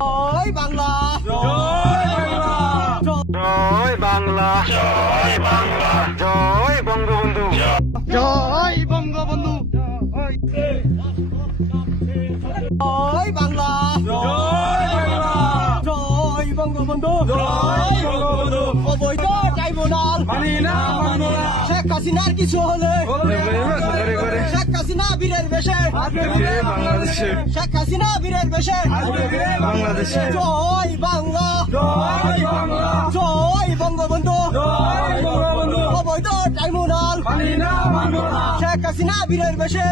জয় বাংলা, জয় বাংলা, জয় বাংলা, জয় বঙ্গবন্ধু, জয় বঙ্গবন্ধু, জয় বাংলা, জয় বঙ্গবন্ধু, অবৈধ ট্রাইব্যুনাল মানি না, মানব না। শেখ হাসিনার কিছু হলে শেখ হাসিনা বীরের বেশে, বাংলাদেশে, শেখ হাসিনা বীরের বেশে, বাংলাদেশে, জয় বাংলা, জয় বাংলা, জয় বঙ্গবন্ধু, জয় বঙ্গবন্ধু, অবৈধ ট্রাইব্যুনাল মানি না, মানব না। শেখ হাসিনা বীরের বেশে,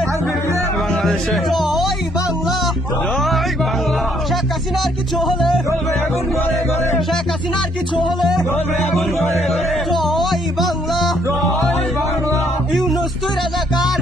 বাংলাদেশে, জয় বাংলা, জয় বাংলা, শেখ হাসিনার কিছু হলে জ্বলবে আগুন ঘরে ঘরে, শেখ হাসিনার কিছু হলে জ্বলবে আগুন ঘরে ঘরে, জয় বাংলা, জয় বাংলা। ইউনুস তুই রাজাকার,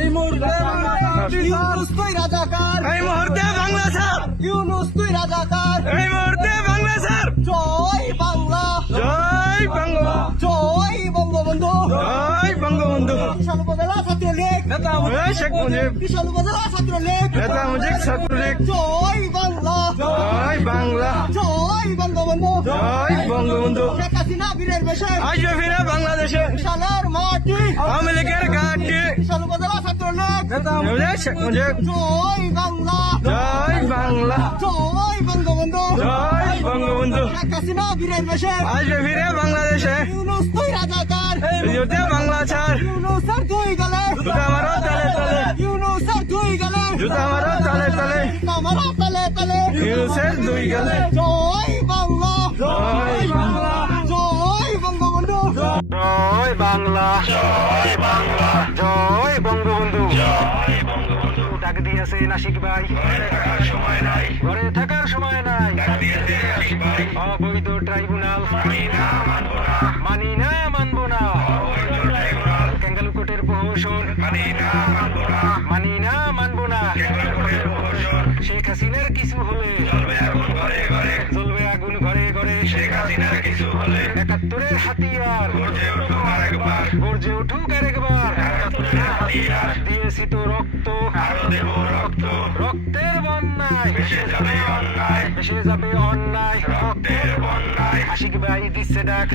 এই মুহূর্তে বাংলা ছাড়, ইউনুস তুই রাজাকার, এই মুহূর্তে বাংলা ছাড়, ইউনুস তুই রাজাকার, এই মুহূর্তে বাংলা ছাড়। জয় বাংলা, জয় বাংলা, জয় বঙ্গবন্ধু, জয় বঙ্গবন্ধু। কিশোর উপজেলা ছাত্রলীগ, নেতা মুজিব শেখ মুজিব, কিশোর উপজেলা ছাত্রলীগ, নেতা মুজিব ছাত্রলীগ, জয় বাংলা, জয় বাংলা, জয় বঙ্গবন্ধু, জয় বঙ্গবন্ধু। শেখ হাসিনা বীরের বেশে, আসবে ফিরে বাংলাদেশে, বিশালের মাটি, আওয়ামী লীগের ঘাটি, কিশোর উপজেলা ছাত্রলীগ, নেতা মুজিব শেখ মুজিব, জয় বাংলা, জয় বাংলা, জয় বঙ্গবন্ধু, জয় বঙ্গবন্ধু। শেখ হাসিনা বীরের বেশে, আসবে ফিরে বাংলাদেশে, ইউনুস তুই রাজাকার, বিজয়তে বাংলা ছাড়, ইউনুসের দুই গেলে, জুতা মারো তালে তালে, ইউনুসের দুই গেলে, জুতা মারো তালে তালে, মারা তালে তালে, ইউনুসের দুই গেলে, জয় বাংলা, জয় বাংলা, জয় বঙ্গবন্ধু, জয় বাংলা, জয় বাংলা, জয় বঙ্গবন্ধু, জয় বঙ্গবন্ধু। ডাক দিয়েছে নাসিক ভাই, ঘরে থাকার সময় নাই, ঘরে থাকার সময় নাই, ডাক দিয়েছে নাসিক ভাই, অবৈধ ট্রাইব্যুনাল মানি না, মানব না, মানি না, মানব না, অবৈধ ট্রাইব্যুনাল, ক্যাঙ্গালু কোর্টের প্রহসন মানি না, মানব না, মানি না, মানব না, ক্যাঙ্গালু কোর্টের প্রহসন। শেখ হাসিনার কিছু হলে জ্বলবে আগুন ঘরে ঘরে, জ্বলবে আগুন ঘরে ঘরে, শেখ হাসিনার কিছু হলে একাত্তরের হাতিয়ার গর্জে উঠুক আরেকবার, গর্জে উঠুক আরেকবার, একাত্তরের হাতিয়ার দিয়েছি তো রক্ত, আরো দেব রক্ত, রক্তের বন্যায় ভেসে যাবে অন্যায়, ভেসে যাবে অন্যায়, রক্তের বন্যায়। আশিক ভাই দিচ্ছে ডাক,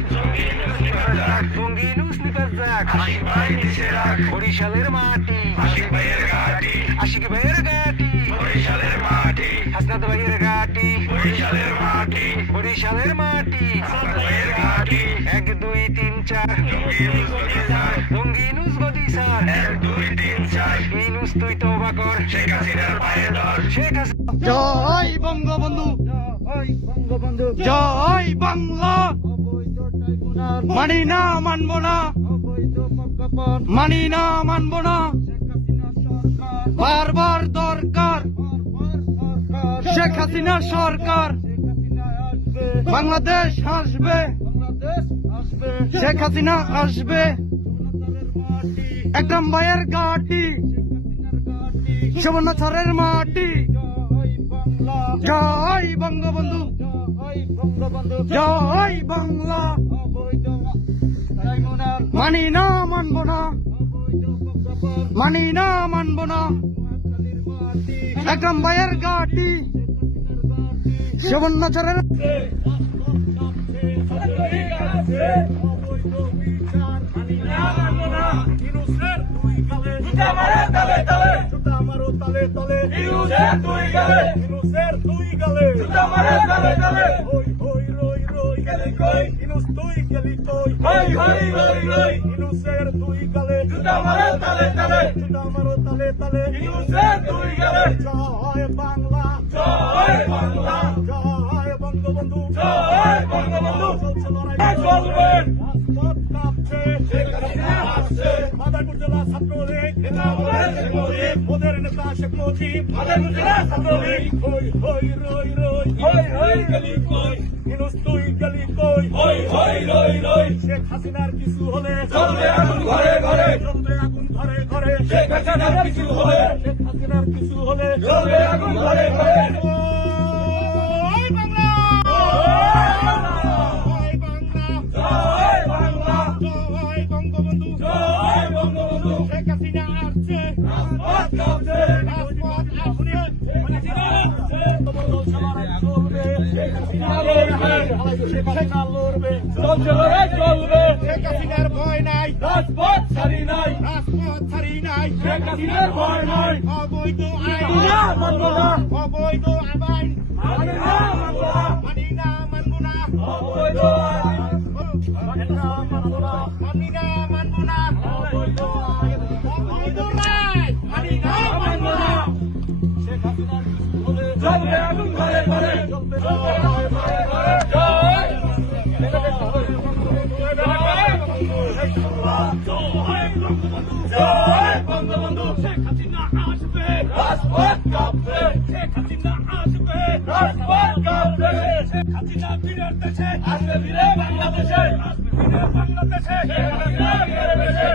জঙ্গি নুস নিকাশ যাক, আশিক ভাই দিচ্ছে ডাক, বরিশালের মাটি, আশিক ভাইয়ের ঘাটি, আশিক ভাইয়ের ঘাটি, বরিশালের মাটি, হাসনাত ভাইয়ের ঘাটি, বরিশালের মাটি, বরিশালের মাটি, হাসনাত ভাইয়ের ঘাটি। 1 2 3 4 জঙ্গি নুস গদি স্যার, 1 2 3 4 ইনুস তুই তওবা কর, শেখ হাসিনার পায়ে ধর, শেখ হাসিনা। জয় বঙ্গবন্ধু, জয় বঙ্গবন্ধু, জয় বাংলা, মানি না, মানব না, মানি না, মানব না, বারবার দরকার শেখ হাসিনা সরকার, বাংলাদেশ আসবে, শেখ হাসিনা আসবে, একদম ভাইয়ের ঘাটি, সুবর্ণচরের মাটি, জয় বঙ্গবন্ধু, জয় বাংলা, মানি না, মানব না, মানি না, মানব না, একদম ভাইয়ের ঘাটি, সুবর্ণচরের জয় বাংলা, জয় বাংলা, জয় বঙ্গবন্ধু, জয় বঙ্গবন্ধু, চলবে মাদারপুর জেলা ছাত্রলীগ, ওদের নেতা শেখ মুজিব, মাদারপুর জেলা ছাত্রলীগ, হই হই রই রই, হই হই গলি কই, ইনুস তুই গলি কই, হই হই রই রই, শেখ হাসিনার কিছু হলে জ্বলবে আগুন ঘরে ঘরে, জ্বলবে আগুন ঘরে ঘরে, শেখ হাসিনার কিছু হলে, শেখ হাসিনার কিছু হলে জ্বলবে আগুন ঘরে ঘরে। জয় বাংলা, জয় বাংলা, জয় বাংলা, জয় বঙ্গবন্ধু, জয় বঙ্গবন্ধু, শেখ হাসিনা আসছে, রাজপথ কাঁপছে, রাজপথ আসছে, শেখ হাসিনা আসছে, চলবে শেখ হাসিনা লড়বে, চলছে লড়াই চলবে, শেখ হাসিনার ভয় নাই, রাজপথ ছাড়ি নাই, রাজপথ ছাড়ি নাই, শেখ হাসিনার ভয় নাই, অবৈধ আইন, না মানবো না, অবৈধ আইন, মানি না মানবো না, মানি না মানবো না, অবৈধ আইন, মানি না মানবো না, মানি না মানবো না, অবৈধ আইন, অবৈধ আইন, মানি না মানবো না। শেখ হাসিনার বিরুদ্ধে জ্বলবে আগুন ঘরে ঘরে, চলবে ঘরে ঘরে ঘরে, জয় জয় বঙ্গবন্ধু, শেখ হাসিনা আসবে, রাজপথ কাঁপবে, শেখ হাসিনা আসবে, রাজপথ কাঁপবে, শেখ হাসিনা বীরের দেশে আসবে ফিরে বাংলাদেশে, আসবে ফিরে বাংলাদেশে, শেখ হাসিনা ফিরে দেশে,